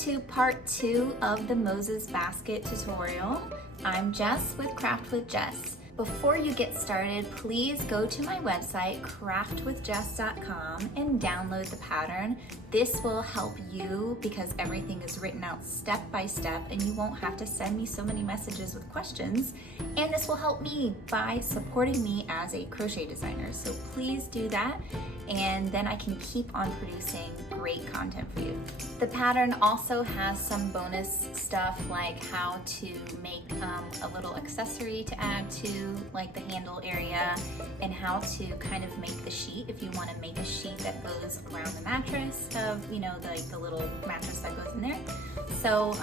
to part 2 of the Moses Basket tutorial. I'm Jess with Craft with Jess. Before you get started, please go to my website, craftwithjess.com, and download the pattern. This will help you because everything is written out step by step and you won't have to send me so many messages with questions. And this will help me by supporting me as a crochet designer. So please do that, and then I can keep on producing great content for you. The pattern also has some bonus stuff like how to make a little accessory to add to, like the handle area, and how to kind of make the sheet if you want to make a sheet that goes around the mattress of, you know, the little mattress that goes in there. So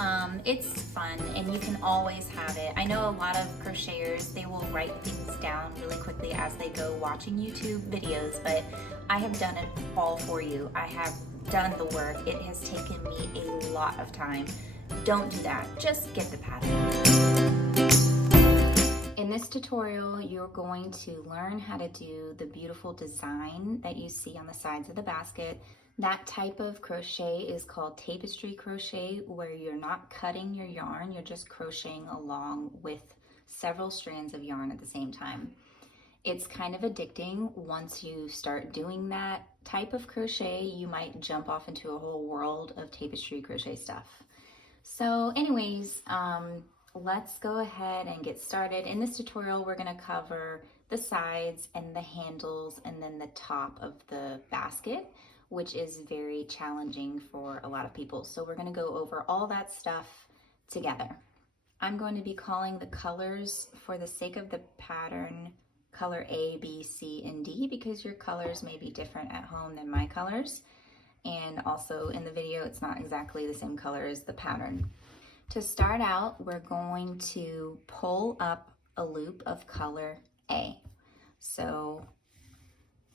it's fun and you can always have it. I know a lot of crocheters, they will write things down really quickly as they go watching YouTube videos, but I have done it all for you. I have done the work. It has taken me a lot of time. Don't do that. Just get the pattern. In this tutorial, you're going to learn how to do the beautiful design that you see on the sides of the basket. That type of crochet is called tapestry crochet, where you're not cutting your yarn, you're just crocheting along with several strands of yarn at the same time. It's kind of addicting. Once you start doing that type of crochet, you might jump off into a whole world of tapestry crochet stuff. So anyways, let's go ahead and get started. In this tutorial, we're going to cover the sides and the handles and then the top of the basket, which is very challenging for a lot of people. So we're going to go over all that stuff together. I'm going to be calling the colors, for the sake of the pattern, color A, B, C, and D, because your colors may be different at home than my colors. And also in the video, it's not exactly the same color as the pattern. To start out, we're going to pull up a loop of color A. So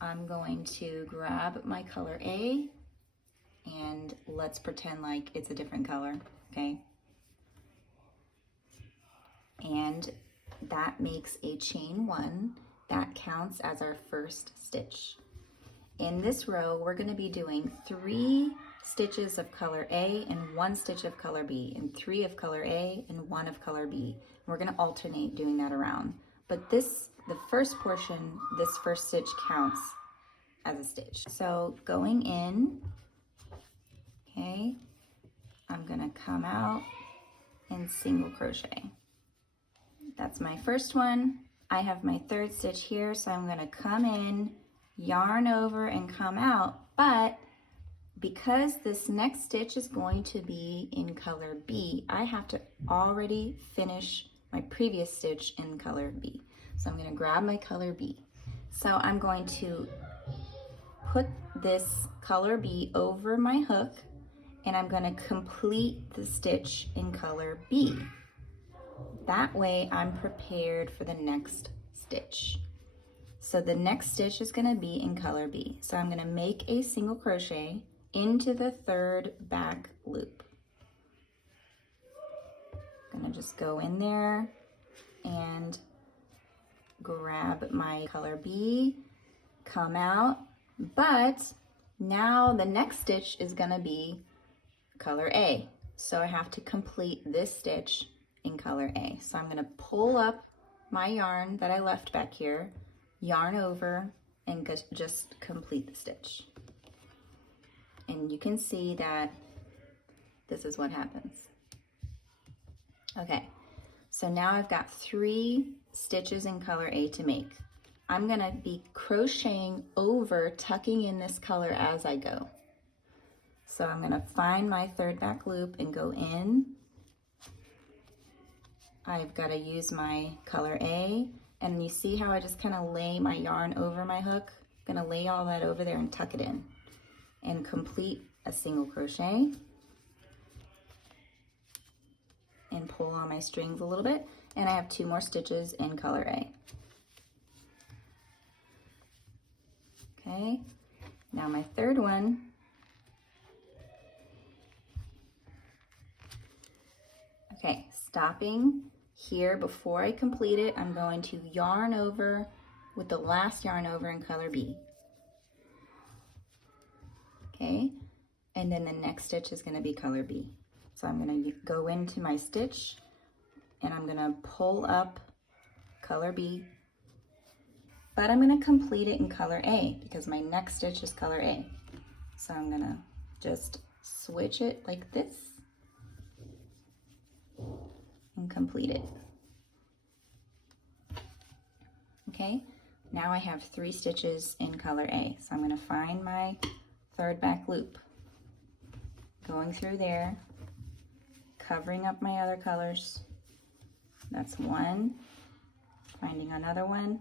I'm going to grab my color A and let's pretend like it's a different color, okay? And that makes a chain 1. That counts as our first stitch. In this row, we're going to be doing 3 stitches of color A and 1 stitch of color B, and 3 of color A and 1 of color B. We're going to alternate doing that around. But the first portion, this first stitch counts as a stitch. So going in, okay, I'm going to come out and single crochet. That's my first one. I have my 3rd stitch here, so I'm going to come in, yarn over, and come out. But because this next stitch is going to be in color B, I have to already finish my previous stitch in color B. So I'm going to grab my color B. So I'm going to put this color B over my hook, and I'm going to complete the stitch in color B. That way I'm prepared for the next stitch. So the next stitch is going to be in color B. So I'm going to make a single crochet into the 3rd back loop. I'm going to just go in there and grab my color B, come out, but now the next stitch is going to be color A. So I have to complete this stitch in color A. So I'm going to pull up my yarn that I left back here, yarn over, and just complete the stitch. And you can see that this is what happens. Okay, so now I've got 3 stitches in color A to make. I'm going to be crocheting over, tucking in this color as I go. So I'm going to find my 3rd back loop and go in. I've got to use my color A, and you see how I just kind of lay my yarn over my hook? I'm going to lay all that over there and tuck it in and complete a single crochet and pull on my strings a little bit, and I have 2 more stitches in color A. Okay, now my 3rd one. Okay, stopping here before I complete it, I'm going to yarn over with the last yarn over in color B. Okay, and then the next stitch is going to be color B. So I'm going to go into my stitch and I'm going to pull up color B, but I'm going to complete it in color A because my next stitch is color A. So I'm going to just switch it like this and complete it. Okay, now I have 3 stitches in color A. So I'm going to find my third back loop, going through there, covering up my other colors. That's one, finding another one.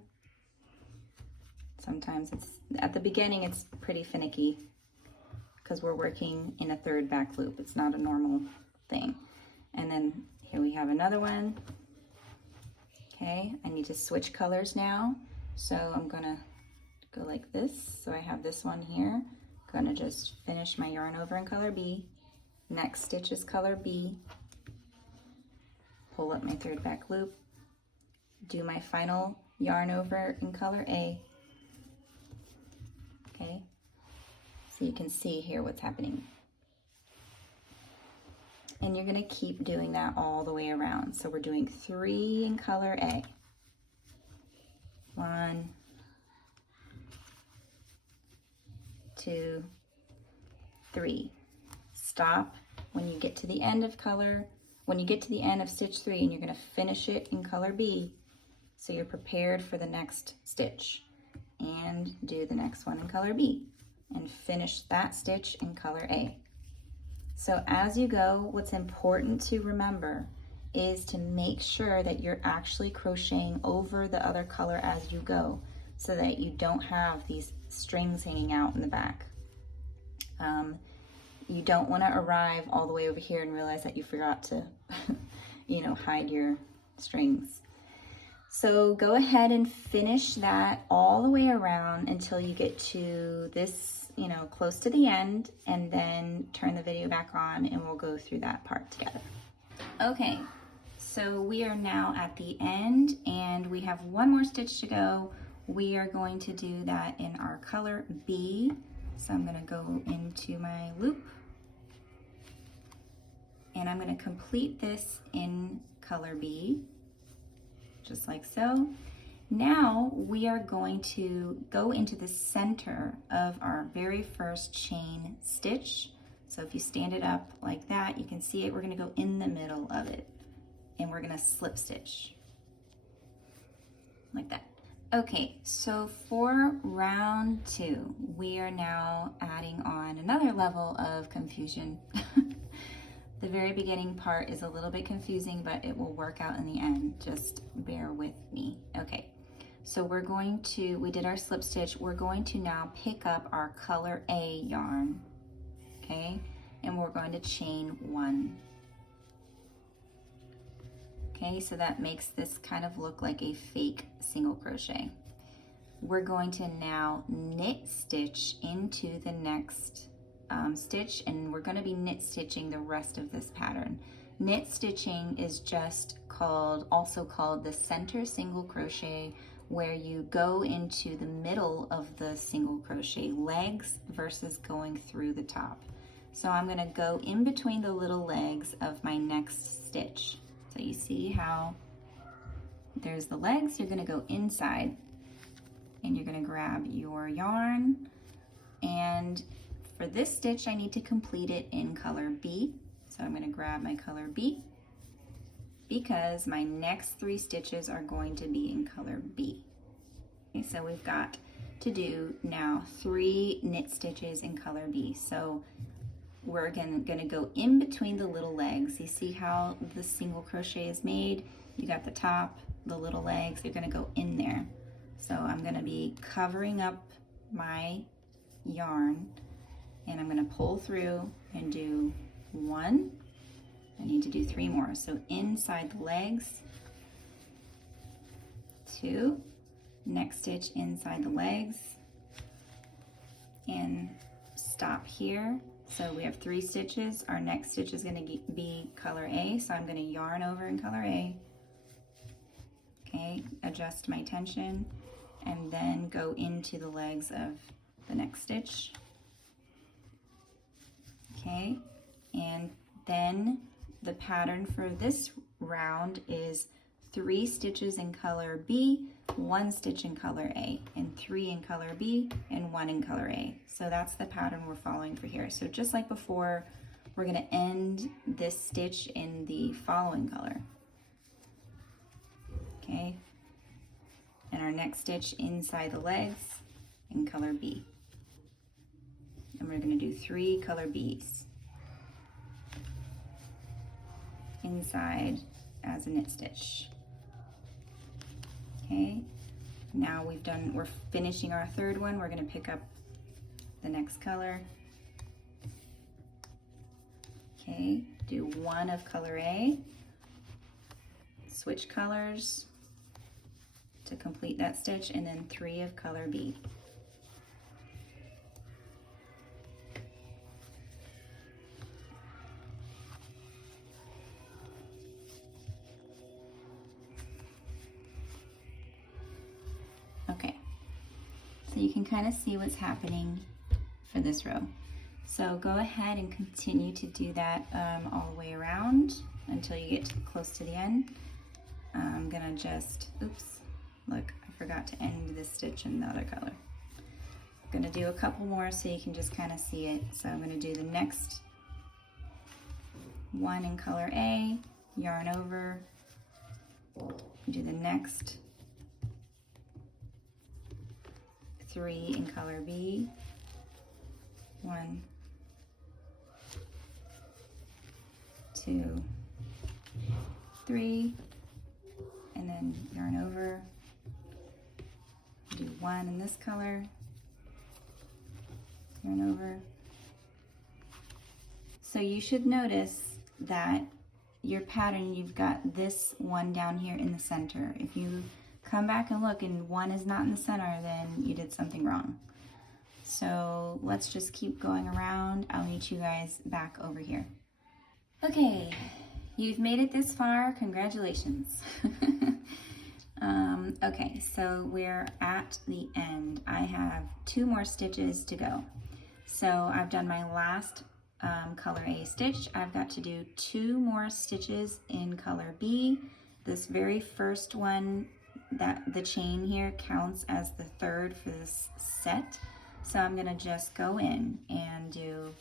Sometimes it's, at the beginning it's pretty finicky because we're working in a third back loop. It's not a normal thing. And then here we have another one. Okay, I need to switch colors now. So I'm gonna go like this. So I have this one here. Gonna just finish my yarn over in color B. Next stitch is color B. Pull up my third back loop. Do my final yarn over in color A. Okay, so you can see here what's happening. And you're gonna keep doing that all the way around. So we're doing 3 in color A. 1, 2, 3. Stop when you get to the end of stitch 3, and you're gonna finish it in color B. So you're prepared for the next stitch. And do the next one in color B. And finish that stitch in color A. So as you go, what's important to remember is to make sure that you're actually crocheting over the other color as you go, so that you don't have these strings hanging out in the back. You don't want to arrive all the way over here and realize that you forgot to, hide your strings. So go ahead and finish that all the way around until you get to this, close to the end, and then turn the video back on and we'll go through that part together. Okay, so we are now at the end and we have one more stitch to go. We are going to do that in our color B. So I'm going to go into my loop and I'm going to complete this in color B, just like so. Now we are going to go into the center of our very first chain stitch. So if you stand it up like that, you can see it. We're going to go in the middle of it and we're going to slip stitch like that. Okay, so for round 2, we are now adding on another level of confusion. The very beginning part is a little bit confusing, but it will work out in the end. Just bear with me. Okay, so we did our slip stitch. We're going to now pick up our color A yarn, okay? And we're going to chain 1. Okay, so that makes this kind of look like a fake single crochet. We're going to now knit stitch into the next stitch, and we're going to be knit stitching the rest of this pattern. Knit stitching is also called the center single crochet, where you go into the middle of the single crochet legs versus going through the top. So I'm going to go in between the little legs of my next stitch. So you see how there's the legs, you're going to go inside and you're going to grab your yarn, and for this stitch I need to complete it in color B. So I'm going to grab my color B because my next 3 stitches are going to be in color B. Okay, so we've got to do now 3 knit stitches in color B. So we're going to go in between the little legs. You see how the single crochet is made? You got the top, the little legs, you're going to go in there. So I'm going to be covering up my yarn and I'm going to pull through and do 1. I need to do 3 more. So inside the legs, 2, next stitch inside the legs, and stop here. So we have 3 stitches. Our next stitch is going to be color A, so I'm going to yarn over in color A. Okay, adjust my tension, and then go into the legs of the next stitch. Okay, and Then the pattern for this round is 3 stitches in color B, 1 stitch in color A, and 3 in color B, and 1 in color A. So that's the pattern we're following for here. So just like before, we're going to end this stitch in the following color. Okay, and our next stitch inside the legs in color B. And we're going to do 3 color Bs inside as a knit stitch. Okay, now we're finishing our third one. We're going to pick up the next color. Okay, do 1 of color A, switch colors to complete that stitch, and then 3 of color B. Okay, so you can kind of see what's happening for this row. So go ahead and continue to do that all the way around until you get close to the end. I'm gonna just, oops, look, I forgot to end this stitch in the other color. I'm gonna do a couple more so you can just kind of see it. So I'm gonna do the next one in color A, yarn over, do the next 3 in color B, 1, 2, 3, and then yarn over, do 1 in this color, yarn over. So you should notice that your pattern, you've got this one down here in the center. If you come back and look and 1 is not in the center, then you did something wrong. So let's just keep going around. I'll meet you guys back over here. Okay, you've made it this far. Congratulations. Okay, so we're at the end. I have 2 more stitches to go. So I've done my last color A stitch. I've got to do 2 more stitches in color B. This very first one, that the chain here counts as the 3rd for this set. So I'm gonna just go in and do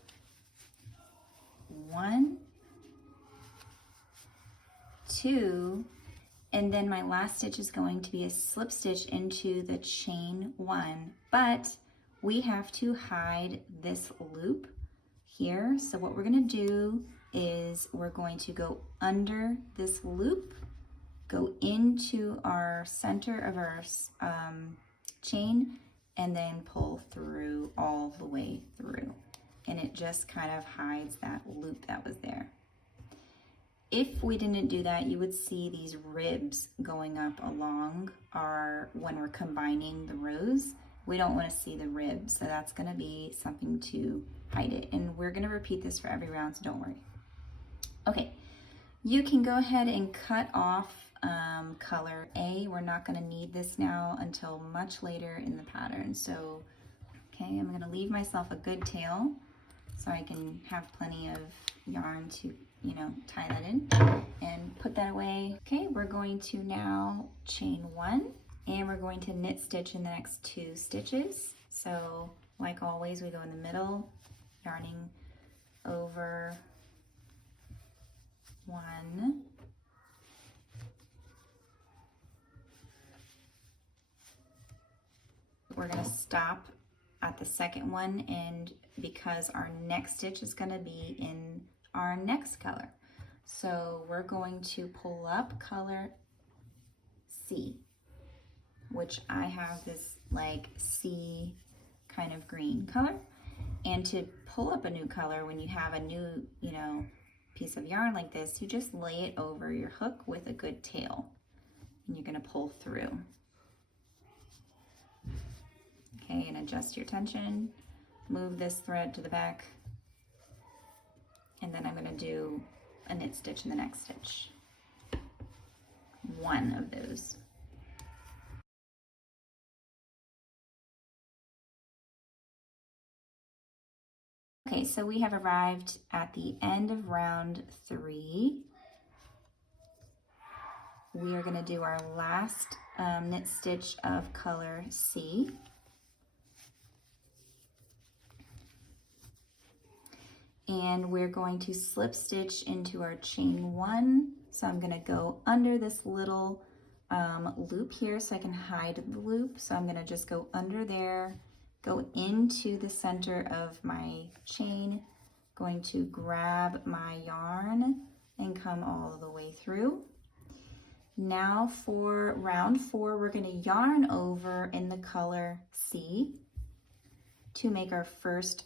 1, 2, and then my last stitch is going to be a slip stitch into the chain 1, but we have to hide this loop here. So what we're gonna do is we're going to go under this loop, go into our center of our chain, and then pull through all the way through. And it just kind of hides that loop that was there. If we didn't do that, you would see these ribs going up along when we're combining the rows. We don't want to see the ribs, so that's going to be something to hide it. And we're going to repeat this for every round, so don't worry. Okay, you can go ahead and cut off color A. We're not going to need this now until much later in the pattern. So, okay, I'm going to leave myself a good tail so I can have plenty of yarn to, tie that in and put that away. Okay, we're going to now chain 1, and we're going to knit stitch in the next 2 stitches. So, like always, we go in the middle, yarning over 1, we're going to stop at the second one, and because our next stitch is going to be in our next color. So we're going to pull up color C, which I have this like sea kind of green color. And to pull up a new color, when you have a new, piece of yarn like this, you just lay it over your hook with a good tail, and you're going to pull through. Okay, and adjust your tension, move this thread to the back, and then I'm going to do a knit stitch in the next stitch. 1 of those. Okay, so we have arrived at the end of round 3. We are going to do our last knit stitch of color C. And we're going to slip stitch into our chain 1. So I'm going to go under this little loop here so I can hide the loop. So I'm going to just go under there, go into the center of my chain, going to grab my yarn and come all the way through. Now for round 4, we're going to yarn over in the color C to make our first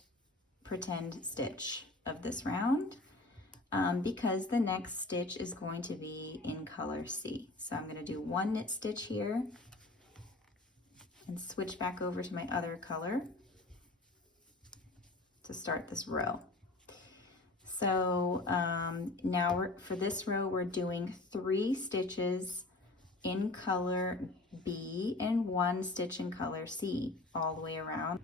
pretend stitch of this round, because the next stitch is going to be in color C. So I'm going to do 1 knit stitch here and switch back over to my other color to start this row. So now for this row, we're doing 3 stitches in color B and 1 stitch in color C all the way around.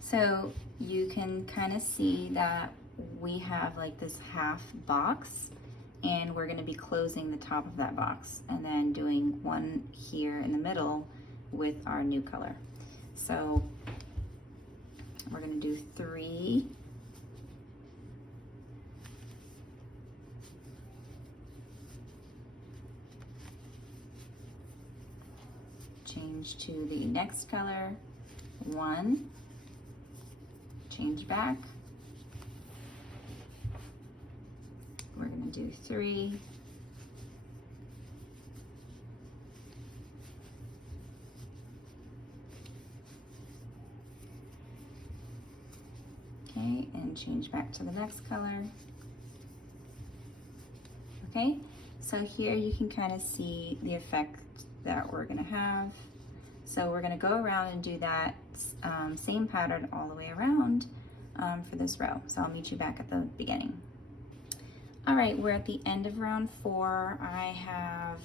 So you can kind of see that we have like this half box, and we're going to be closing the top of that box and then doing 1 here in the middle with our new color. So we're going to do 3 change to the next color, 1, change back, we're going to do 3, okay, and change back to the next color. Okay, so here you can kind of see the effect that we're going to have. So we're going to go around and do that same pattern all the way around for this row. So I'll meet you back at the beginning. All right, we're at the end of round 4. I have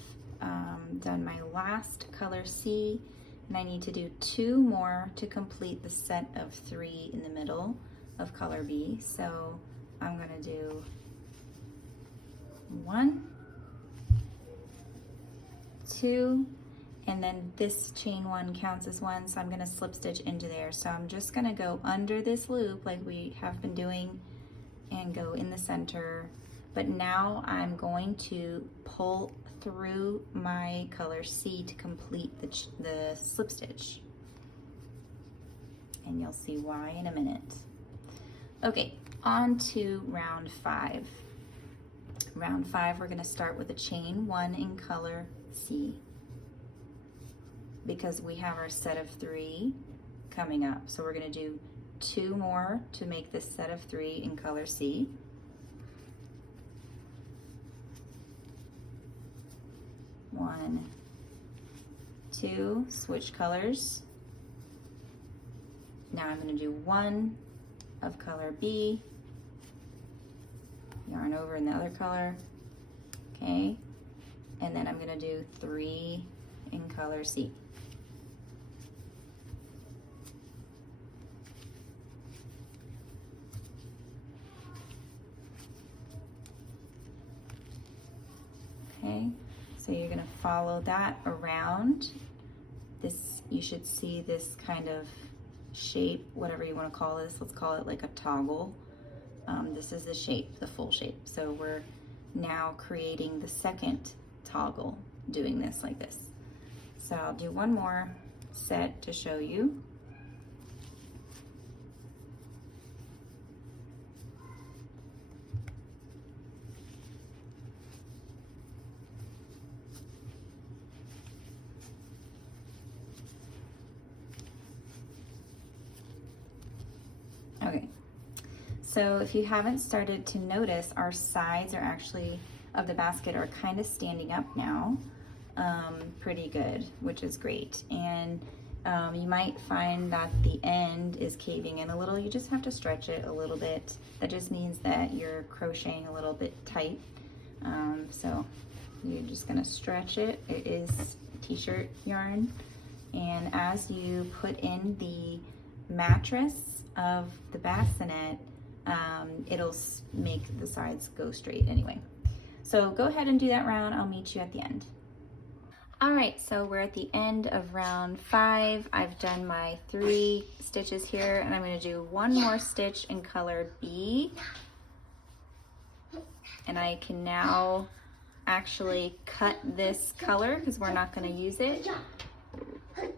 done my last color C, and I need to do 2 more to complete the set of 3 in the middle of color B. So I'm going to do 1, 2, and then this chain 1 counts as 1, so I'm going to slip stitch into there. So I'm just going to go under this loop like we have been doing and go in the center. But now I'm going to pull through my color C to complete the slip stitch. And you'll see why in a minute. Okay, on to round 5. Round 5, we're going to start with a chain 1 in color C, because we have our set of 3 coming up. So we're going to do 2 more to make this set of 3 in color C. One, 2, switch colors. Now I'm going to do 1 of color B, yarn over in the other color, okay, and then I'm going to do 3 in color C. Okay, so you're going to follow that around. This, you should see this kind of shape, whatever you want to call this. Let's call it like a toggle. This is the shape, the full shape. So we're now creating the second toggle, doing this like this. So I'll do 1 more set to show you. Okay, so if you haven't started to notice, our sides are actually, of the basket, are kind of standing up now, pretty good, which is great. And you might find that the end is caving in a little. You just have to stretch it a little bit. That just means that you're crocheting a little bit tight. So you're just gonna stretch it. It is t-shirt yarn. And as you put in the mattress of the bassinet, it'll make the sides go straight anyway. So go ahead and do that round. I'll meet you at the end. All right, so we're at the end of round 5. I've done my 3 stitches here, and I'm going to do one more stitch in color B. And I can now actually cut this color because we're not going to use it. I'm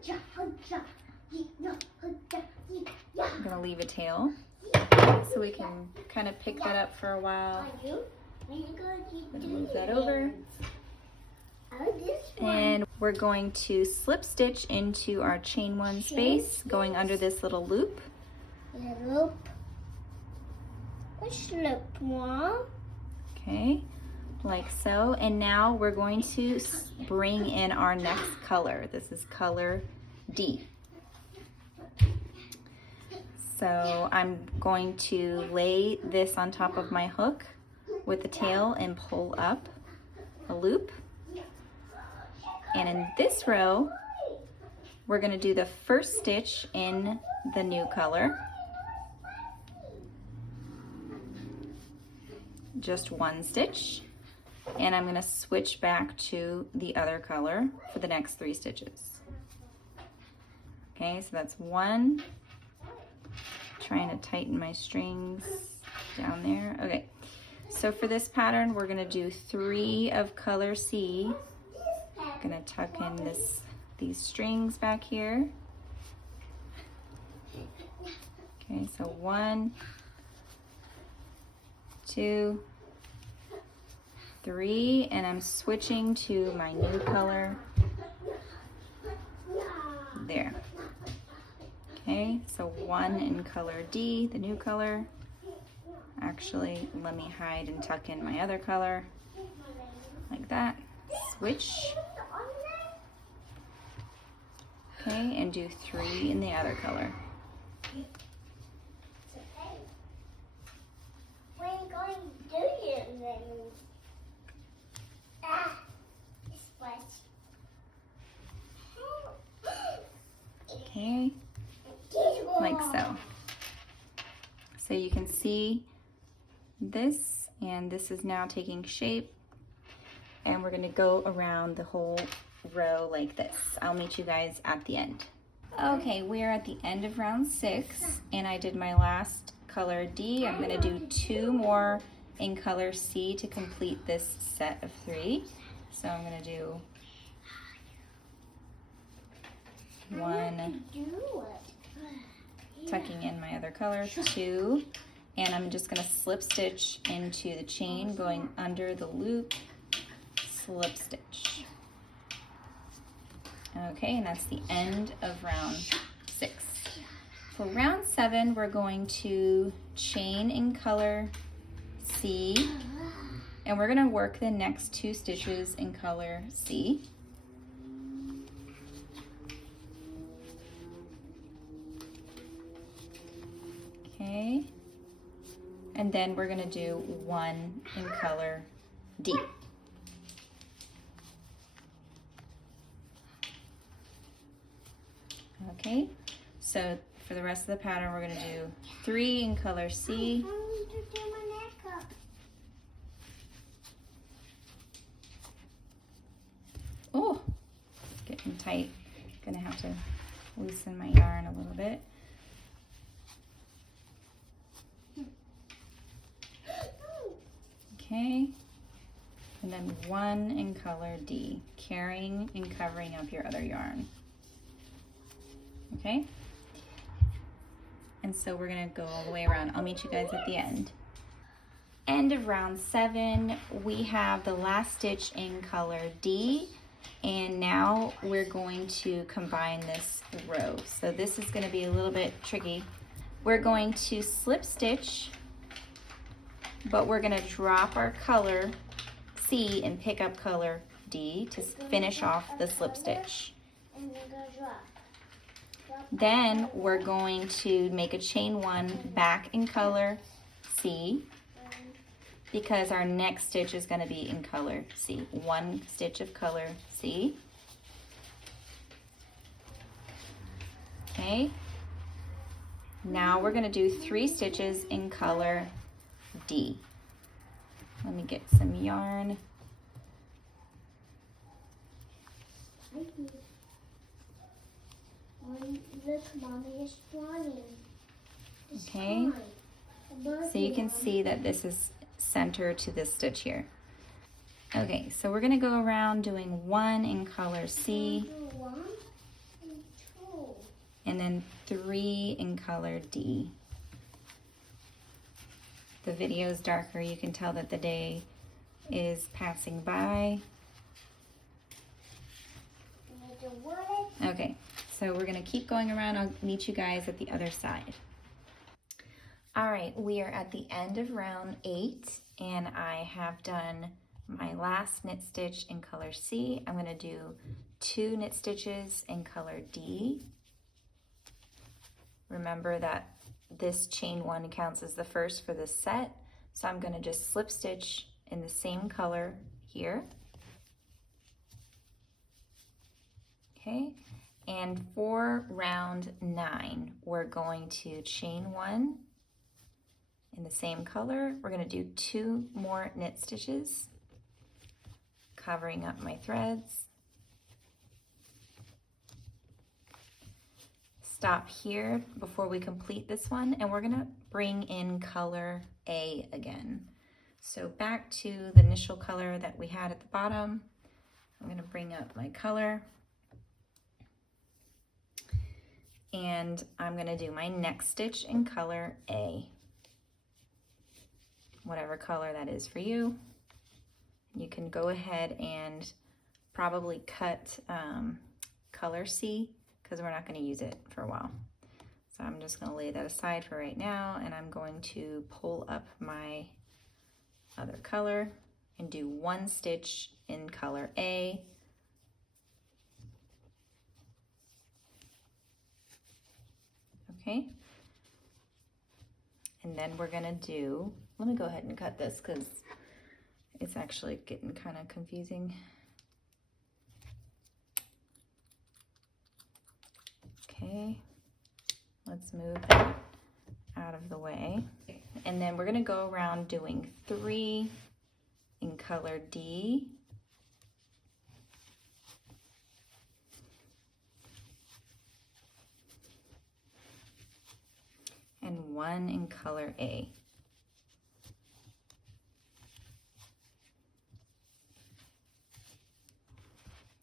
going to leave a tail so we can kind of pick that up for a while. Move that over. And we're going to slip stitch into our chain 1 space, going under this little loop. Loop. Which loop, Mom? Okay, like so. And now we're going to bring in our next color. This is color D. So I'm going to lay this on top of my hook with the tail and pull up a loop. And in this row, we're going to do the first stitch in the new color. Just one stitch. And I'm going to switch back to the other color for the next 3 stitches. Okay, so that's 1. Trying to tighten my strings down there. Okay, so for this pattern, we're going to do 3 of color C. Gonna tuck in these strings back here. Okay, so 1, 2, 3, and I'm switching to my new color. There. Okay, so 1 in color D, the new color. Actually, let me hide and tuck in my other color, like that. Switch. Okay, and do 3 in the other color. What are you going to do here then? Okay, like so. So you can see this, and this is now taking shape, and we're going to go around the whole row like this. I'll meet you guys at the end. Okay, we are at the end of round 6, and I did my last color D. I'm going to do 2 more in color C to complete this set of 3. So I'm going to do 1, tucking in my other color, 2, and I'm just going to slip stitch into the chain, going under the loop, slip stitch. Okay, and that's the end of round 6. For round 7, we're going to chain in color C, and we're going to work the next 2 stitches in color C. Okay, and then we're going to do 1 in color D. Okay, so for the rest of the pattern, we're going to do 3 in color C. Oh, getting tight. Gonna have to loosen my yarn a little bit. Okay, and then 1 in color D, carrying and covering up your other yarn. Okay, and so we're gonna go all the way around. I'll meet you guys at the end. End of round 7, we have the last stitch in color D, and now we're going to combine this row. So this is going to be a little bit tricky. We're going to slip stitch, but we're going to drop our color C and pick up color D to finish off the slip stitch. Then we're going to make a chain 1 back in color C, because our next stitch is going to be in color C. 1 stitch of color C. Okay. Now we're going to do 3 stitches in color D. Let me get some yarn. Look, Mommy is drawing. Okay, so you can see that this is center to this stitch here. Okay, so we're going to go around doing 1 in color C, 1 and 2. and then 3 in color D. The video is darker. You can tell that the day is passing by. Okay, so we're gonna keep going around. I'll meet you guys at the other side. All right, we are at the end of round 8, and I have done my last knit stitch in color C. I'm gonna do 2 knit stitches in color D. Remember that this chain 1 counts as the first for this set, so I'm gonna just slip stitch in the same color here. Okay, and for round 9, we're going to chain 1 in the same color. We're going to do 2 more knit stitches, covering up my threads. Stop here before we complete this one, and we're going to bring in color A again. So back to the initial color that we had at the bottom. I'm going to bring up my color. And I'm gonna do my next stitch in color A, whatever color that is for you. You can go ahead and probably cut color C, because we're not gonna use it for a while. So I'm just gonna lay that aside for right now, and I'm going to pull up my other color and do 1 stitch in color A. Okay, and then we're gonna do, let me go ahead and cut this because it's actually getting kind of confusing. Okay, let's move that out of the way. And then we're gonna go around doing 3 in color D. And 1 in color A.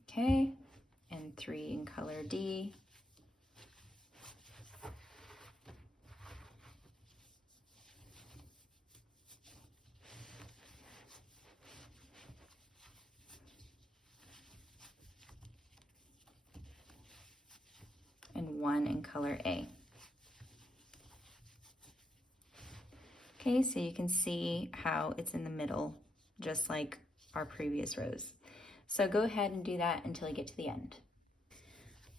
Okay, and 3 in color D. And 1 in color A. Okay, so you can see how it's in the middle, just like our previous rows. So go ahead and do that until you get to the end.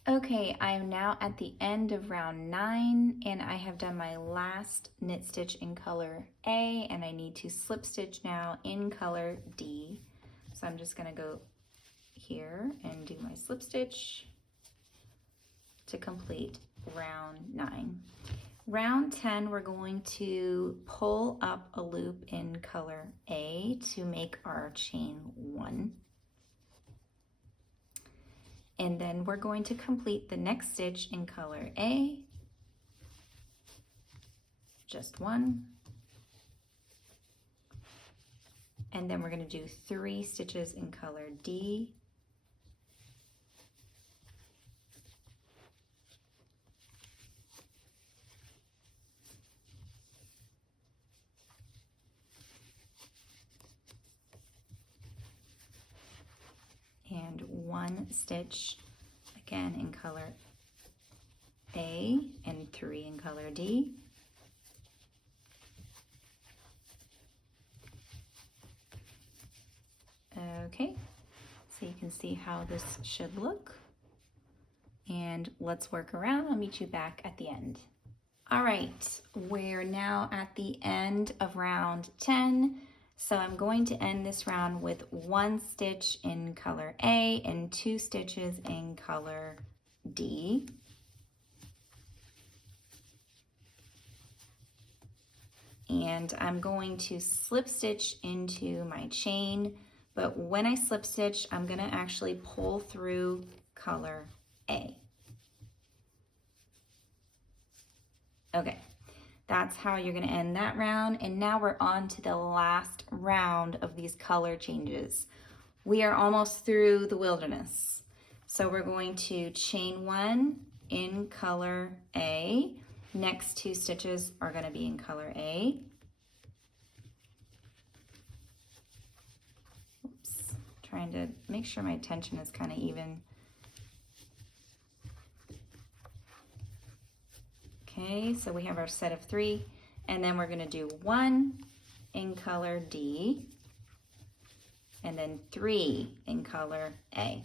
Okay, I am now at the end of round 9, and I have done my last knit stitch in color A, and I need to slip stitch now in color D. So I'm just gonna go here and do my slip stitch to complete round 9. Round 10, we're going to pull up a loop in color A to make our chain 1. And then we're going to complete the next stitch in color A, just 1. And then we're going to do 3 stitches in color D. And 1 stitch again in color A and 3 in color D. Okay, so you can see how this should look. And let's work around. I'll meet you back at the end. All right, we're now at the end of round 10. So I'm going to end this round with 1 stitch in color A and 2 stitches in color D. and I'm going to slip stitch into my chain, but when I slip stitch, I'm gonna actually pull through color A. Okay, that's how you're gonna end that round, and now we're on to the last round of these color changes. We are almost through the wilderness. So we're going to chain 1 in color A. Next 2 stitches are going to be in color A. Oops, trying to make sure my tension is kind of even. Okay, so we have our set of 3, and then we're going to do 1 in color D, and then 3 in color A.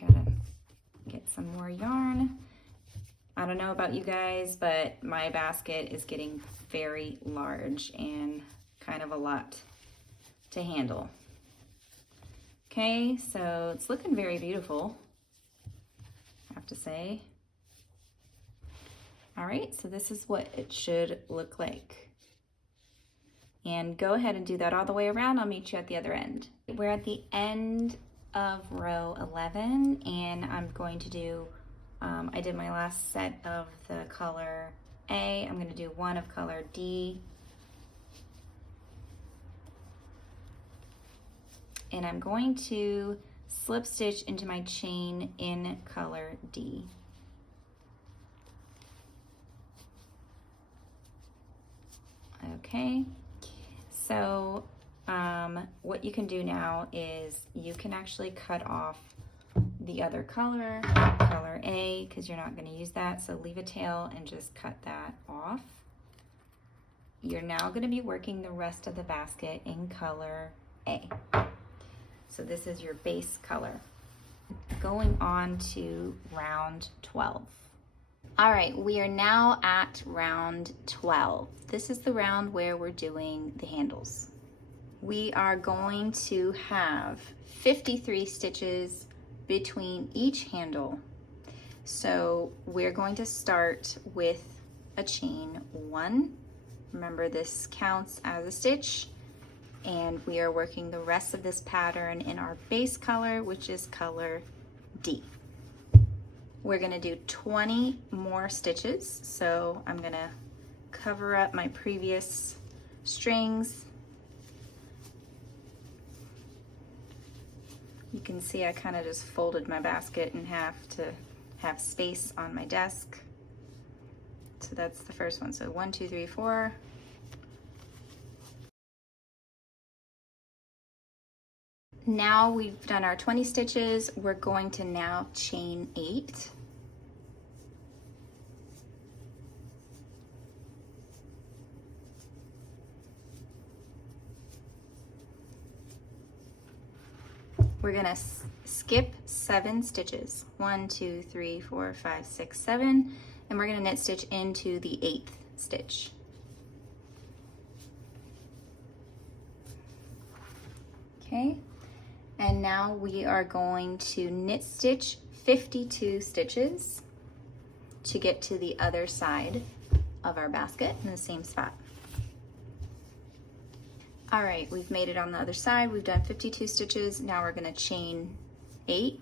Gotta get some more yarn. I don't know about you guys, but my basket is getting very large and kind of a lot to handle. Okay, so it's looking very beautiful, I have to say. All right, so this is what it should look like. And go ahead and do that all the way around. I'll meet you at the other end. We're at the end of row 11, and I'm going to do, I did my last set of the color A. I'm going to do 1 of color D. And I'm going to slip stitch into my chain in color D. Okay, so what you can do now is you can actually cut off the other color, color A, because you're not going to use that, so leave a tail and just cut that off. You're now going to be working the rest of the basket in color A. So this is your base color. Going on to round 12. All right, we are now at round 12. This is the round where we're doing the handles. We are going to have 53 stitches between each handle. So we're going to start with a chain 1. Remember, this counts as a stitch, and we are working the rest of this pattern in our base color, which is color D. We're gonna do 20 more stitches, so I'm gonna cover up my previous strings. You can see I kind of just folded my basket in half to have space on my desk. So that's the first one. So 1, 2, 3, 4. Now we've done our 20 stitches. We're going to now chain 8. We're gonna skip 7 stitches. 1, 2, 3, 4, 5, 6, 7, and we're gonna knit stitch into the 8th stitch. Okay, and now we are going to knit stitch 52 stitches to get to the other side of our basket in the same spot. All right, we've made it on the other side. We've done 52 stitches. Now we're gonna chain 8.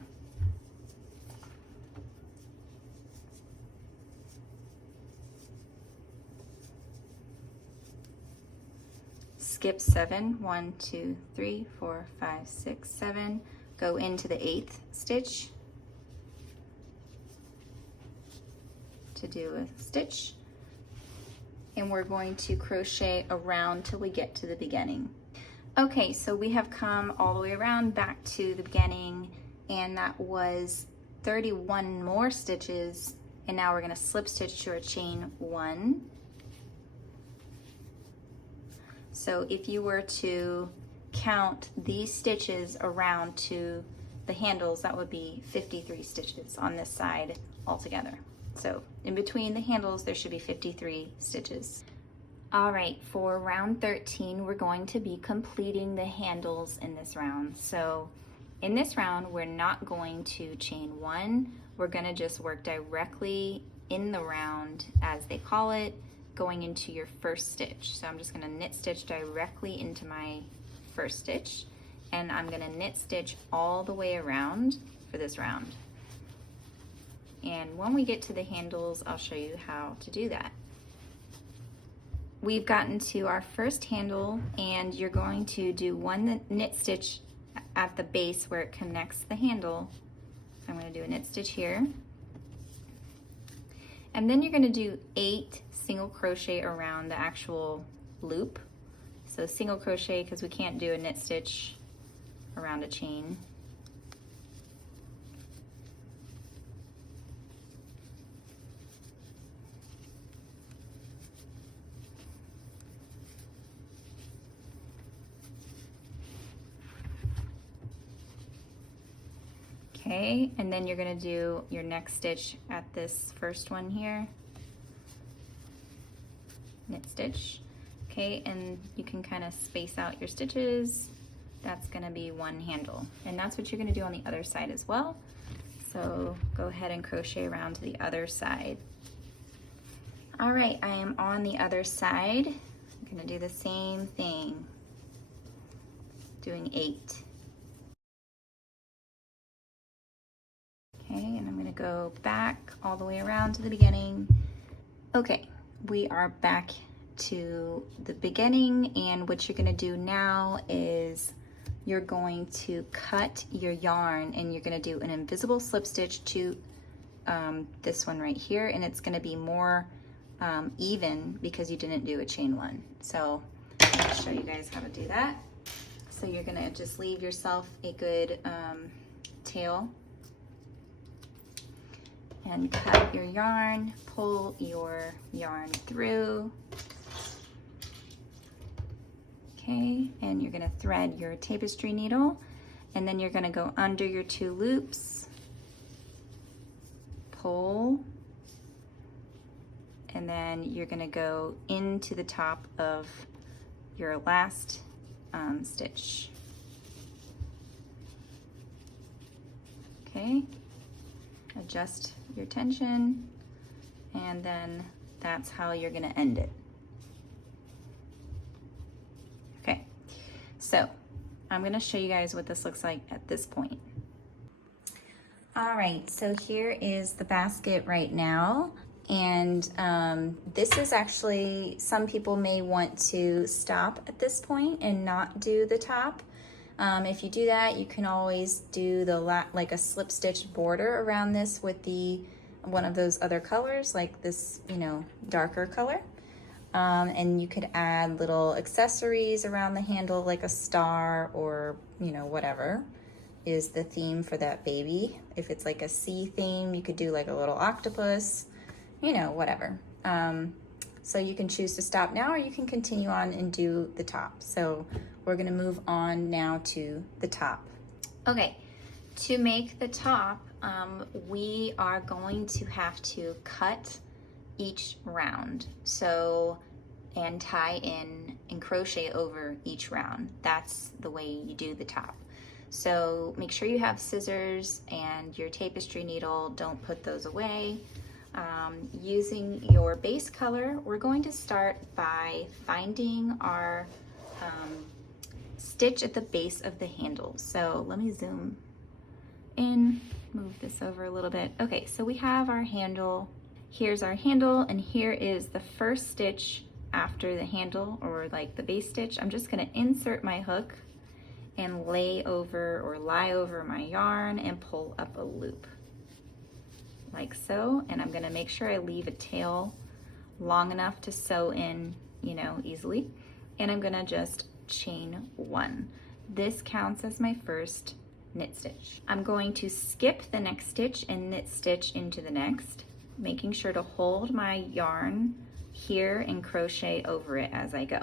Skip 7, 1, 2, 3, 4, 5, 6, 7. Go into the 8th stitch to do a stitch. And we're going to crochet around till we get to the beginning. Okay, so we have come all the way around back to the beginning, and that was 31 more stitches, and now we're gonna slip stitch to our chain 1. So if you were to count these stitches around to the handles, that would be 53 stitches on this side altogether. So in between the handles, there should be 53 stitches. All right, for round 13, we're going to be completing the handles in this round. So in this round, we're not going to chain 1. We're gonna just work directly in the round, as they call it, going into your first stitch. So I'm just gonna knit stitch directly into my first stitch, and I'm gonna knit stitch all the way around for this round. And when we get to the handles, I'll show you how to do that. We've gotten to our first handle, and you're going to do one knit stitch at the base where it connects the handle. So I'm going to do a knit stitch here. And then you're going to do 8 single crochet around the actual loop. So single crochet, because we can't do a knit stitch around a chain. Okay, and then you're gonna do your next stitch at this first one here. Knit stitch. Okay, and you can kind of space out your stitches. That's gonna be one handle. And that's what you're gonna do on the other side as well. So go ahead and crochet around to the other side. All right, I am on the other side. I'm gonna do the same thing, doing 8. Okay, and I'm gonna go back all the way around to the beginning. Okay, we are back to the beginning, and what you're gonna do now is you're going to cut your yarn, and you're gonna do an invisible slip stitch to this one right here, and it's gonna be more even because you didn't do a chain 1. So I'll show you guys how to do that. So you're gonna just leave yourself a good tail and cut your yarn, pull your yarn through. Okay, and you're gonna thread your tapestry needle, and then you're gonna go under your 2 loops, pull, and then you're gonna go into the top of your last stitch. Okay, adjust your tension, and then that's how you're gonna end it. Okay, so I'm gonna show you guys what this looks like at this point. All right, so here is the basket right now. And this is actually, some people may want to stop at this point and not do the top. If you do that, you can always do the like a slip stitch border around this with the one of those other colors, like this, you know, darker color. And you could add little accessories around the handle, like a star or, you know, whatever is the theme for that baby. If it's like a sea theme, you could do like a little octopus, you know, whatever. So you can choose to stop now, or you can continue on and do the top. So we're gonna move on now to the top. Okay, to make the top, we are going to have to cut each round. So, and tie in and crochet over each round. That's the way you do the top. So make sure you have scissors and your tapestry needle. Don't put those away. Using your base color, we're going to start by finding our stitch at the base of the handle. So let me zoom in, move this over a little bit. Okay, so we have our handle. Here's our handle, and here is the first stitch after the handle, or like the base stitch. I'm just gonna insert my hook and lay over or lie over my yarn and pull up a loop. Like so, and I'm gonna make sure I leave a tail long enough to sew in, you know, easily. And I'm gonna just chain 1. This counts as my first knit stitch. I'm going to skip the next stitch and knit stitch into the next, making sure to hold my yarn here and crochet over it as I go.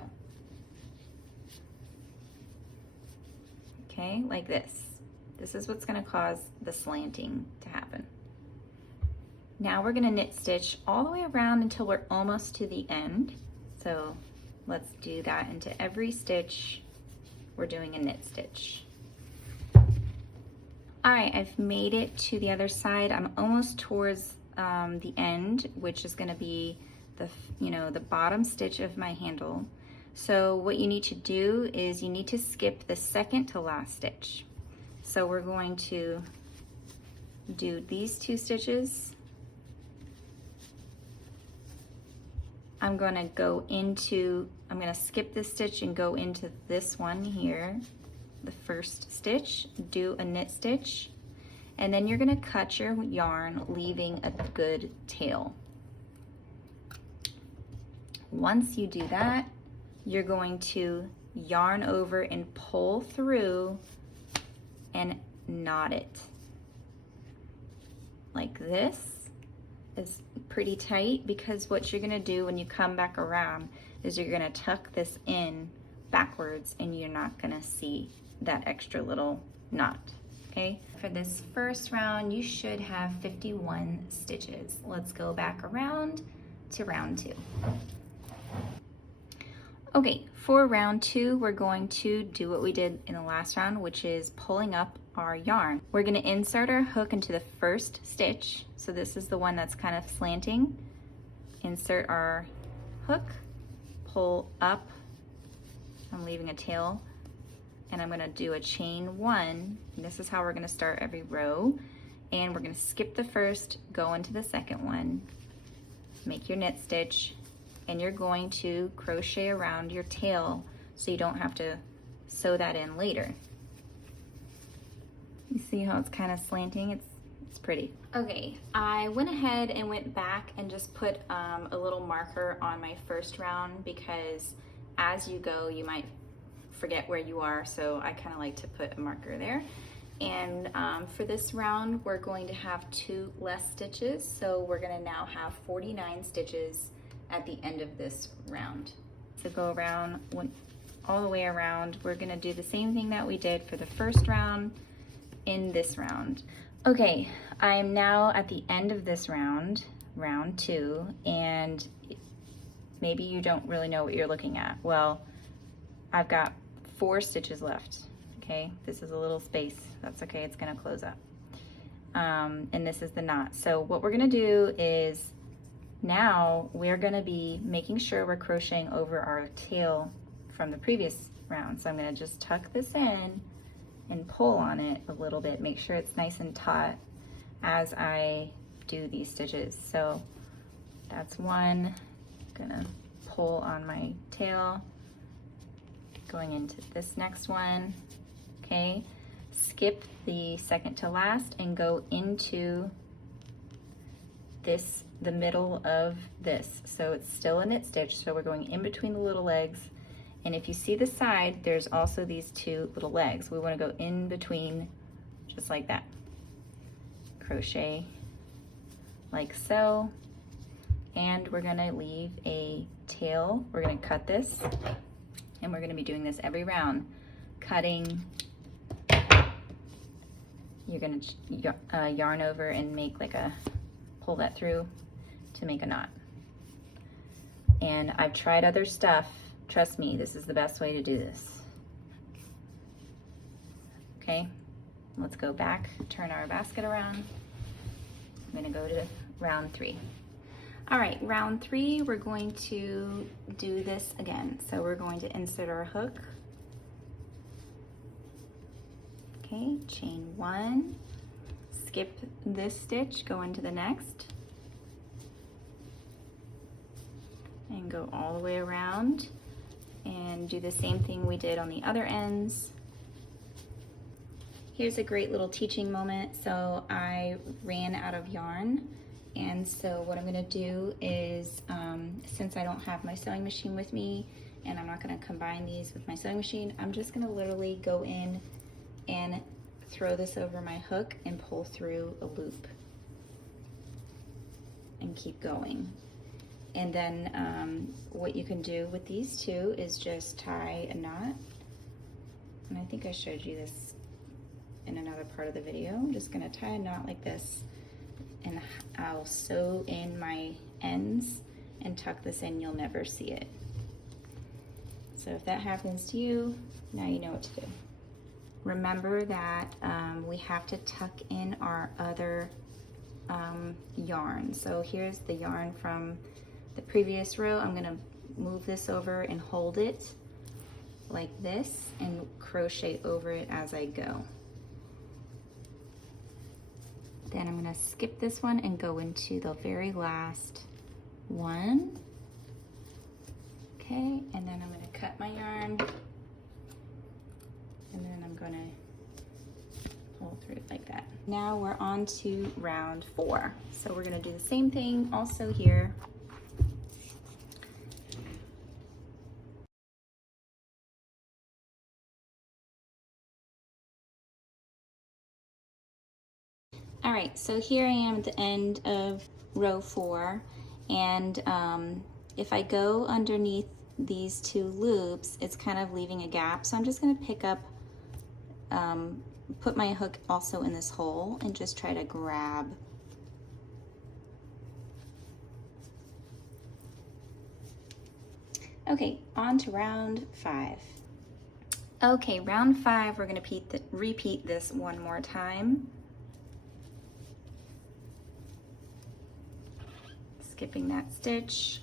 Okay, like this. This is what's gonna cause the slanting to happen. Now we're gonna knit stitch all the way around until we're almost to the end. So let's do that. Into every stitch, we're doing a knit stitch. All right, I've made it to the other side. I'm almost towards the end, which is gonna be the bottom stitch of my handle. So what you need to do is you need to skip the second to last stitch. So we're going to do these 2 stitches. I'm going to skip this stitch and go into this one here, the first stitch, do a knit stitch, and then you're going to cut your yarn, leaving a good tail. Once you do that, you're going to yarn over and pull through and knot it. Like this. Is pretty tight, because what you're going to do when you come back around is you're going to tuck this in backwards and you're not going to see that extra little knot. Okay, for this first round you should have 51 stitches. Let's go back around to round 2. Okay, for round 2 we're going to do what we did in the last round, which is pulling up our yarn. We're going to insert our hook into the first stitch. So this is the one that's kind of slanting. Insert our hook, pull up. I'm leaving a tail, and I'm going to do a chain 1. And this is how we're going to start every row. And we're going to skip the first, go into the second one, make your knit stitch, and you're going to crochet around your tail so you don't have to sew that in later. You see how it's kind of slanting? It's pretty. Okay, I went ahead and went back and just put a little marker on my first round, because as you go you might forget where you are, so I kind of like to put a marker there. And for this round we're going to have 2 less stitches, so we're going to now have 49 stitches at the end of this round. So go around all the way around. We're going to do the same thing that we did for the first round in this round. Okay, I am now at the end of this round, round 2, and maybe you don't really know what you're looking at. Well, I've got 4 stitches left. Okay, this is a little space. That's okay, it's gonna close up. And this is the knot. So what we're gonna do is now we're gonna be making sure we're crocheting over our tail from the previous round. So I'm gonna just tuck this in and pull on it a little bit, make sure it's nice and taut as I do these stitches. So that's one. Gonna pull on my tail, going into this next one. Okay, skip the second to last and go into this, the middle of this. So it's still a knit stitch, so we're going in between the little legs. And if you see the side, there's also these 2 little legs. We want to go in between, just like that. Crochet like so. And we're going to leave a tail. We're going to cut this, and we're going to be doing this every round. Cutting. You're going to yarn over and make like pull that through to make a knot. And I've tried other stuff. Trust me, this is the best way to do this. Okay, let's go back, turn our basket around. I'm gonna go to round 3. All right, round 3, we're going to do this again. So we're going to insert our hook. Okay, chain 1, skip this stitch, go into the next, and go all the way around. And do the same thing we did on the other ends. Here's a great little teaching moment. So I ran out of yarn, and so what I'm gonna do is, since I don't have my sewing machine with me, and I'm not gonna combine these with my sewing machine, I'm just gonna literally go in and throw this over my hook and pull through a loop and keep going. And then what you can do with these 2 is just tie a knot. And I think I showed you this in another part of the video. I'm just gonna tie a knot like this, and I'll sew in my ends and tuck this in. You'll never see it. So if that happens to you, now you know what to do. Remember that we have to tuck in our other yarn. So here's the yarn from the previous row, I'm gonna move this over and hold it like this and crochet over it as I go. Then I'm gonna skip this one and go into the very last one. Okay, and then I'm gonna cut my yarn, and then I'm gonna pull through it like that. Now we're on to round 4. So we're gonna do the same thing also here. All right, so here I am at the end of row 4, and if I go underneath these 2 loops, it's kind of leaving a gap. So I'm just gonna pick up, put my hook also in this hole and just try to grab. Okay, on to round 5. Okay, round 5, we're gonna repeat this one more time. Skipping that stitch,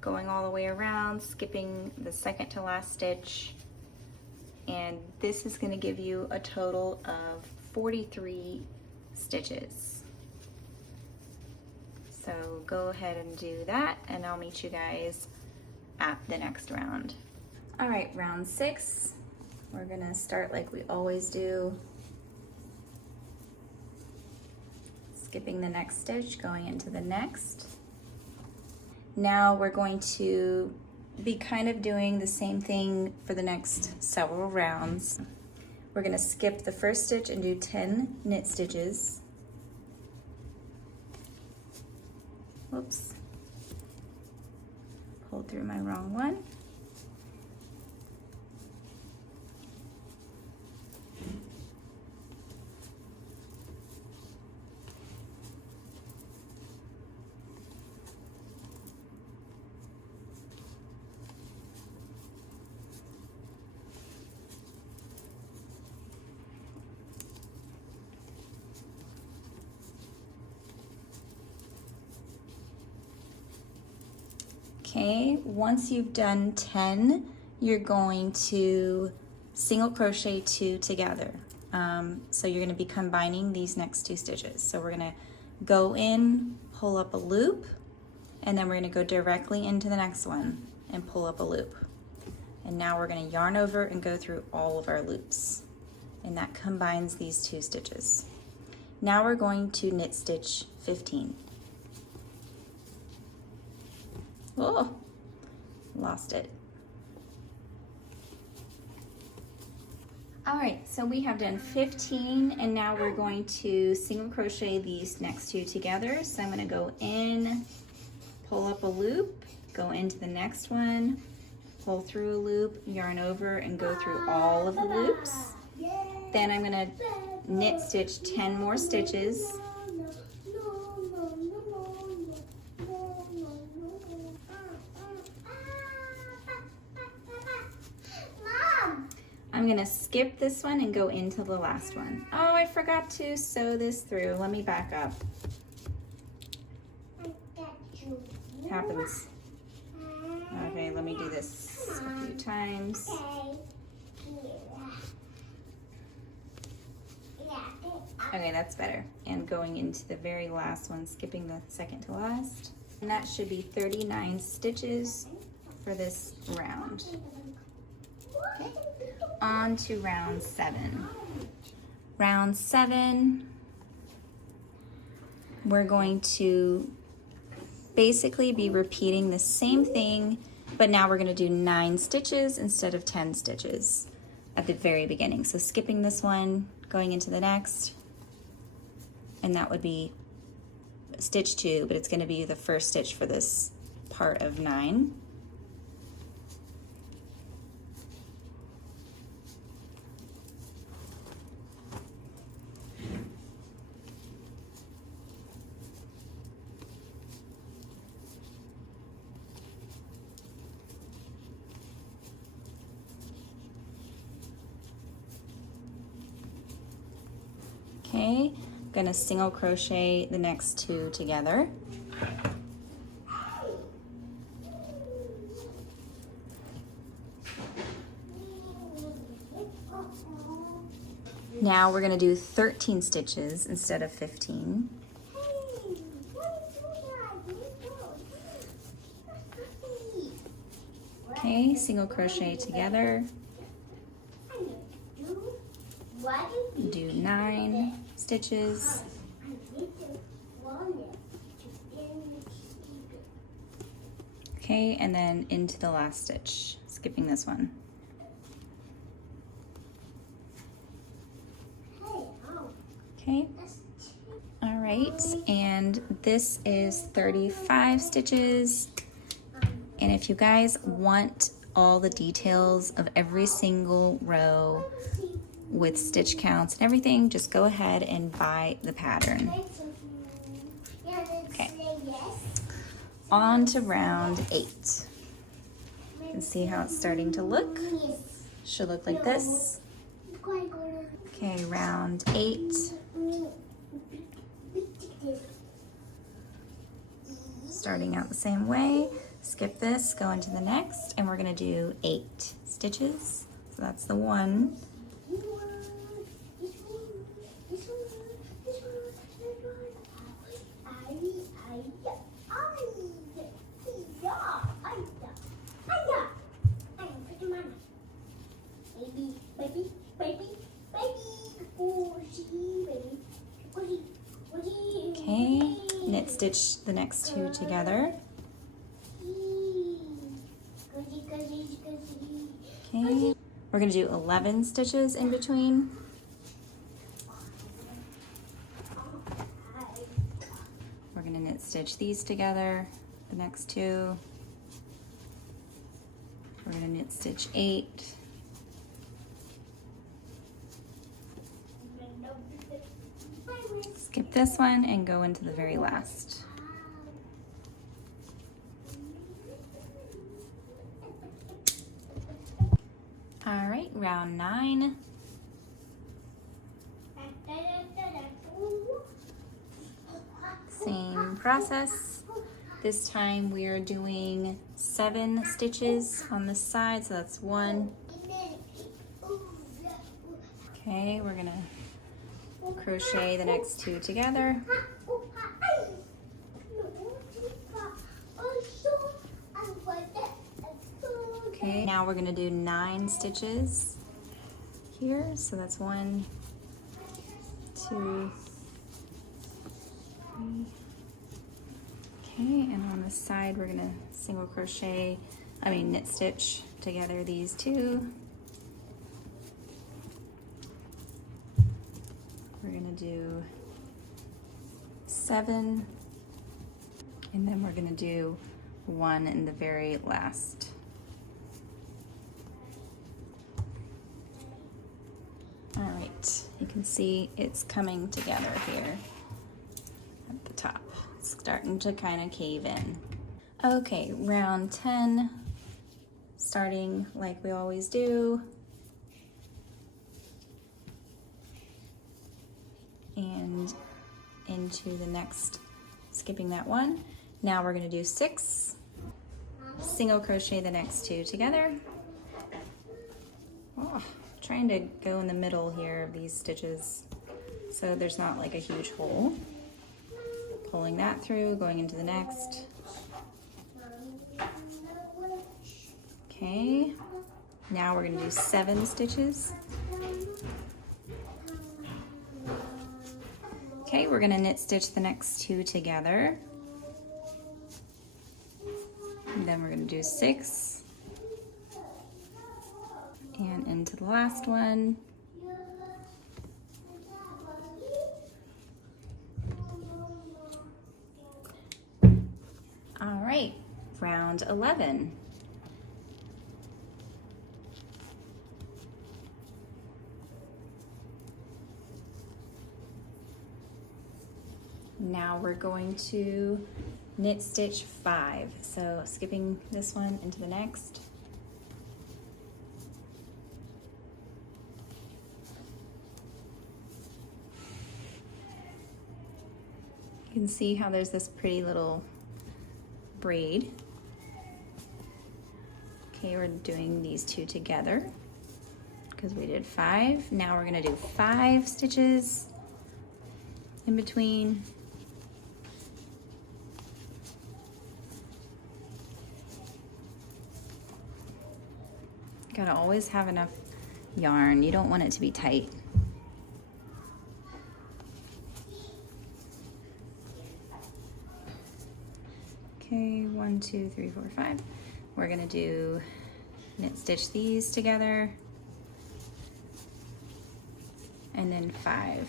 going all the way around, skipping the second to last stitch, and this is going to give you a total of 43 stitches. So go ahead and do that, and I'll meet you guys at the next round. All right, round 6, we're gonna start like we always do. Skipping the next stitch, going into the next. Now we're going to be kind of doing the same thing for the next several rounds. We're going to skip the first stitch and do 10 knit stitches. Whoops. Pulled through my wrong one. Okay, once you've done 10, you're going to single crochet 2 together. So you're going to be combining these next 2 stitches. So we're going to go in, pull up a loop, and then we're going to go directly into the next one and pull up a loop. And now we're going to yarn over and go through all of our loops. And that combines these 2 stitches. Now we're going to knit stitch 15. Oh, lost it. All right, so we have done 15, and now we're going to single crochet these next 2 together. So I'm going to go in, pull up a loop, go into the next one, pull through a loop, yarn over, and go through all of the loops. Then I'm going to knit stitch 10 more stitches. I'm gonna skip this one and go into the last one. Oh, I forgot to sew this through. Let me back up. Happens. Okay, let me do this a few times. Okay, that's better. And going into the very last one, skipping the second to last. And that should be 39 stitches for this round. Okay. On to round 7. Round 7, we're going to basically be repeating the same thing, but now we're going to do 9 stitches instead of 10 stitches at the very beginning. So skipping this one, going into the next, and that would be stitch 2, but it's going to be the first stitch for this part of 9. Okay, I'm gonna single crochet the next 2 together. Now we're gonna do 13 stitches instead of 15. Okay, single crochet together. Do 9 stitches. Okay, and then into the last stitch, skipping this one. Okay, all right, and this is 35 stitches. And if you guys want all the details of every single row with stitch counts and everything, just go ahead and buy the pattern. Okay, on to round 8. You can see how it's starting to look. Should look like this. Okay, round 8. Starting out the same way. Skip this, go into the next, and we're gonna do 8 stitches. So that's the 1. Okay, knit stitch the next 2 together. Okay, we're going to do 11 stitches in between. We're going to knit stitch these together, the next 2. We're going to knit stitch 8. Skip this one and go into the very last. All right, round 9. Same process. This time we are doing 7 stitches on this side, so that's 1. Okay, we're gonna crochet the next 2 together. Okay, now we're gonna do 9 stitches here. So that's 1, 2, 3. Okay, and on the side we're gonna knit stitch together these 2. We're gonna do 7, and then we're gonna do 1 in the very last. All right, you can see it's coming together here at the top. It's starting to kind of cave in. Okay, round 10, starting like we always do. And into the next, skipping that 1. Now we're gonna do 6. Single crochet the next 2 together. Oh, trying to go in the middle here of these stitches so there's not like a huge hole. Pulling that through, going into the next. Okay, now we're gonna do 7 stitches. Okay, we're gonna knit stitch the next 2 together. And then we're gonna do 6. And into the last one. All right, round 11. Now we're going to knit stitch 5. So skipping this one into the next. You can see how there's this pretty little braid. Okay, we're doing these 2 together. because we did 5. Now we're gonna do 5 stitches in between. Gotta always have enough yarn. You don't want it to be tight. Okay, 1, 2, 3, 4, 5. We're gonna do knit stitch these together, and then 5.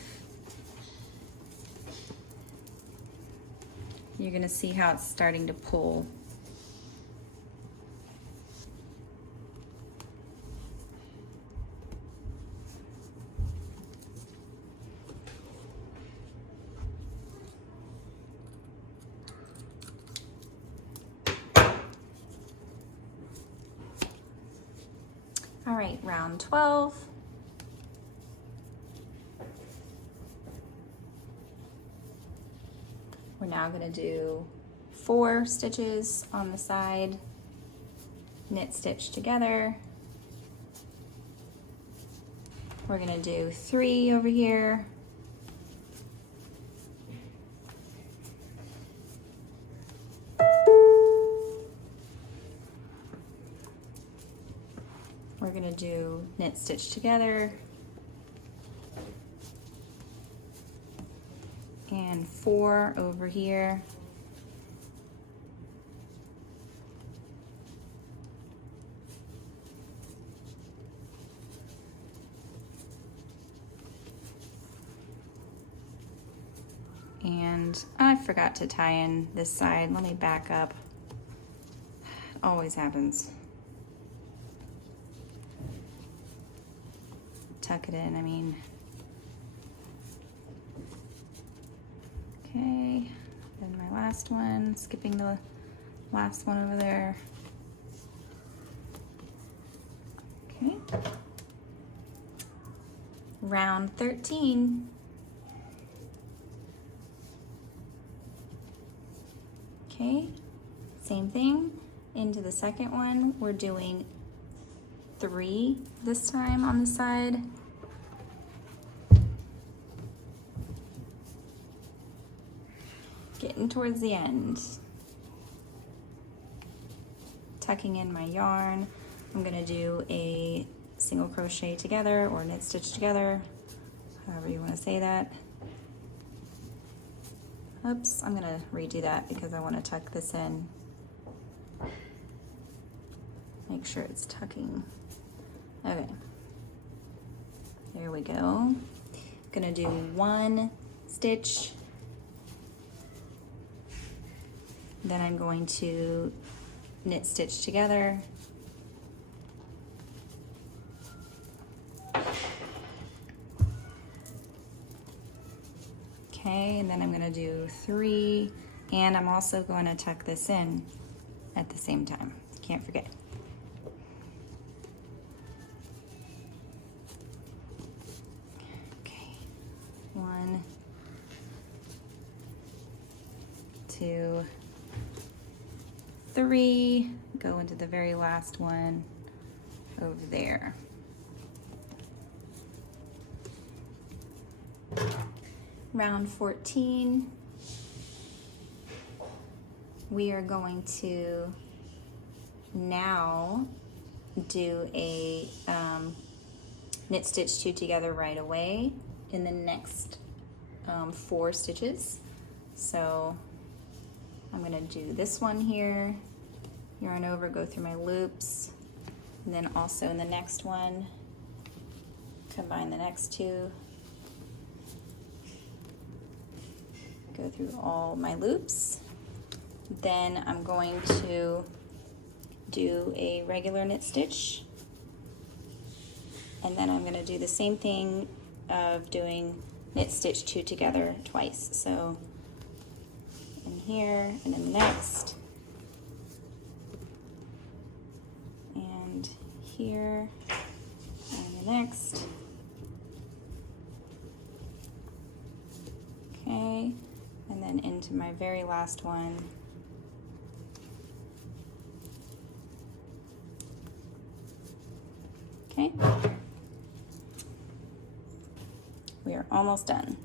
You're gonna see how it's starting to pull. All right, round 12. We're now gonna do 4 stitches on the side, knit stitch together. We're gonna do 3 over here. We're gonna do knit stitch together and 4 over here. And I forgot to tie in this side. Let me back up. Always happens. Tuck it in, I mean. Okay, then my last one, skipping the last one over there. Okay. Round 13. Okay, same thing, into the second one. We're doing 3 this time on the side. Getting towards the end. Tucking in my yarn. I'm gonna do a single crochet together or knit stitch together, however you wanna say that. Oops, I'm gonna redo that because I wanna tuck this in. Make sure it's tucking. Okay, there we go. Gonna do 1 stitch. Then I'm going to knit stitch together. Okay, and then I'm gonna do 3, and I'm also going to tuck this in at the same time. Can't forget. Okay, 1, 2, 3, go into the very last one over there. Round 14, we are going to now do a knit stitch 2 together right away in the next 4 stitches. So I'm gonna do this one here, yarn over, go through my loops, and then also in the next one, combine the next 2, go through all my loops. Then I'm going to do a regular knit stitch, and then I'm gonna do the same thing of doing knit stitch 2 together twice. So in here and in the next, and here and the next. Okay, and then into my very last one. Okay, almost done.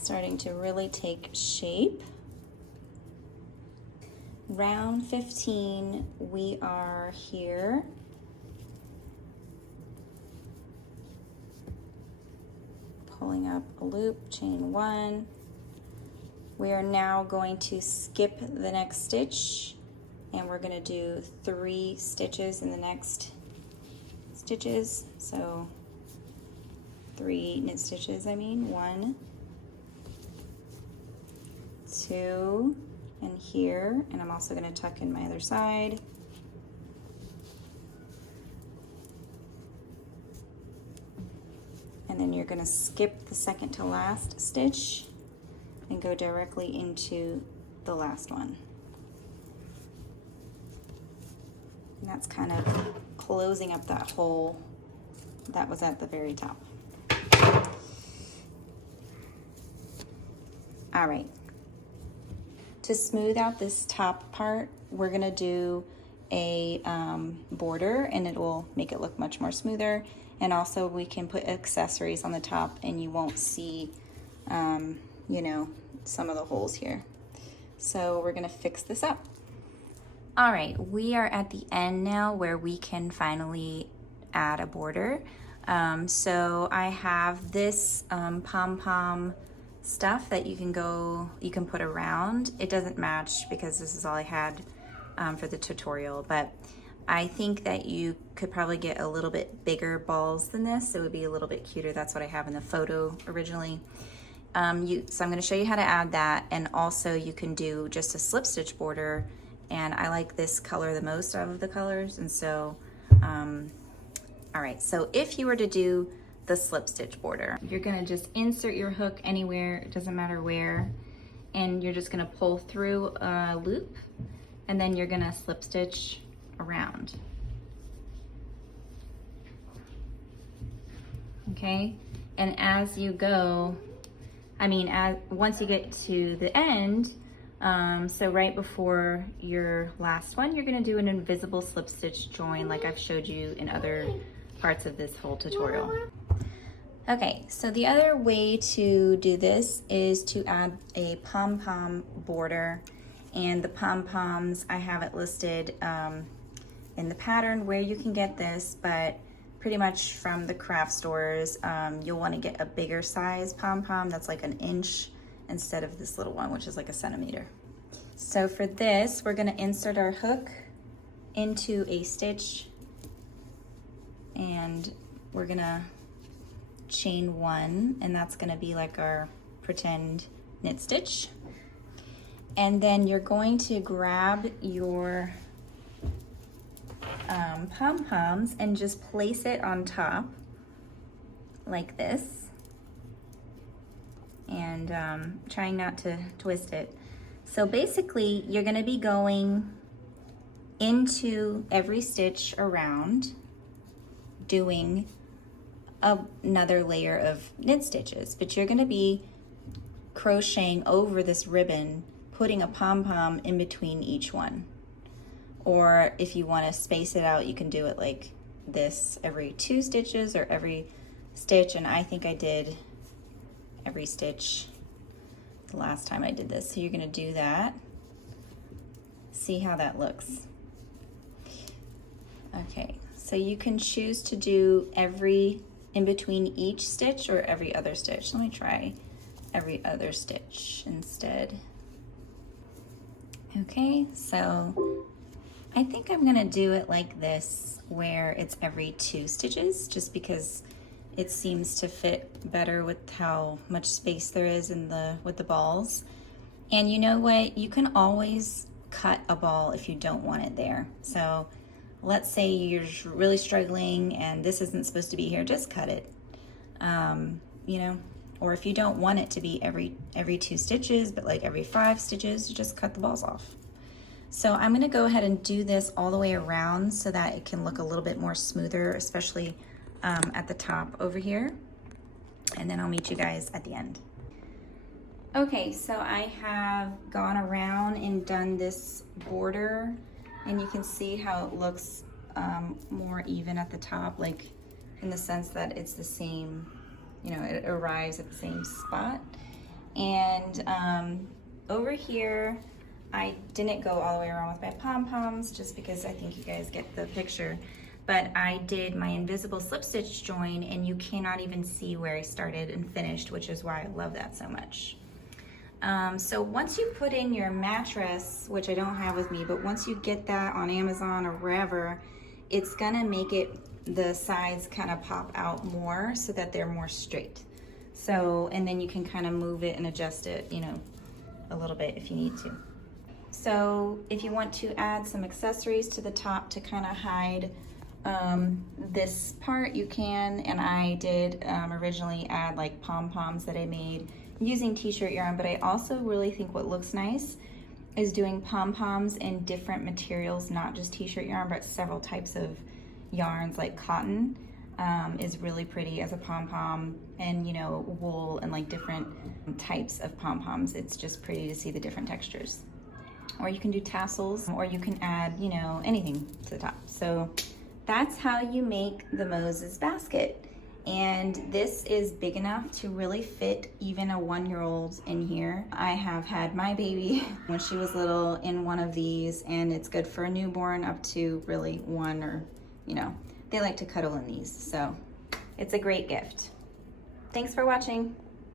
Starting to really take shape. Round 15, we are here. Pulling up a loop, chain 1. We are now going to skip the next stitch, and we're going to do 3 stitches in the next stitches. So 3 knit stitches, I mean. 1, 2, and here, and I'm also going to tuck in my other side. And then you're going to skip the second to last stitch and go directly into the last one. And that's kind of closing up that hole that was at the very top. All right. To smooth out this top part, we're gonna do a border, and it will make it look much more smoother. And also we can put accessories on the top and you won't see, you know, some of the holes here. So we're gonna fix this up. All right, we are at the end now where we can finally add a border. So I have this pom-pom stuff that you can put around. It doesn't match because this is all I had for the tutorial, but I think that you could probably get a little bit bigger balls than this. It would be a little bit cuter. That's what I have in the photo originally. So I'm going to show you how to add that, and also you can do just a slip stitch border, and I like this color the most out of the colors, and so all right, so if you were to do the slip stitch border, you're going to just insert your hook anywhere, it doesn't matter where, and you're just going to pull through a loop, and then you're going to slip stitch around. Okay, and as you go, once you get to the end, so right before your last one, you're going to do an invisible slip stitch join like I've showed you in other parts of this whole tutorial. Okay, so the other way to do this is to add a pom-pom border, and the pom-poms, I have it listed in the pattern where you can get this, but pretty much from the craft stores, you'll want to get a bigger size pom-pom that's like 1 inch instead of this little one, which is like 1 centimeter. So for this, we're going to insert our hook into a stitch, and we're going to chain 1, and that's going to be like our pretend knit stitch. And then you're going to grab your pom-poms and just place it on top like this, and trying not to twist it. So basically you're going to be going into every stitch around, doing another layer of knit stitches, but you're going to be crocheting over this ribbon, putting a pom-pom in between each one. Or if you want to space it out, you can do it like this every 2 stitches or every stitch, and I think I did every stitch the last time I did this. So you're going to do that. See how that looks. Okay, so you can choose to do every in between each stitch or every other stitch. Let me try every other stitch instead. Okay, so I think I'm gonna do it like this, where it's every 2 stitches, just because it seems to fit better with how much space there is in with the balls. And you know what? You can always cut a ball if you don't want it there. So let's say you're really struggling and this isn't supposed to be here, just cut it. You know, or if you don't want it to be every 2 stitches, but like every 5 stitches, you just cut the balls off. So I'm gonna go ahead and do this all the way around so that it can look a little bit more smoother, especially at the top over here. And then I'll meet you guys at the end. Okay, so I have gone around and done this border, and you can see how it looks more even at the top, like in the sense that it's the same you know, it arrives at the same spot. And over here, I didn't go all the way around with my pom-poms just because I think you guys get the picture. But I did my invisible slip stitch join, and you cannot even see where I started and finished, which is why I love that so much. So once you put in your mattress, which I don't have with me, but once you get that on Amazon or wherever, it's gonna make the sides kind of pop out more so that they're more straight. So, and then you can kind of move it and adjust it, you know, a little bit if you need to. So if you want to add some accessories to the top to kind of hide this part, you can. And I did originally add like pom-poms that I made using t-shirt yarn, but I also really think what looks nice is doing pom-poms in different materials, not just t-shirt yarn, but several types of yarns. Like cotton is really pretty as a pom-pom, and you know, wool and like different types of pom-poms. It's just pretty to see the different textures. Or you can do tassels, or you can add, you know, anything to the top. So that's how you make the Moses basket. And this is big enough to really fit even a 1-year-old in here. I have had my baby when she was little in one of these, and it's good for a newborn up to really 1, or, you know, they like to cuddle in these. So it's a great gift. Thanks for watching.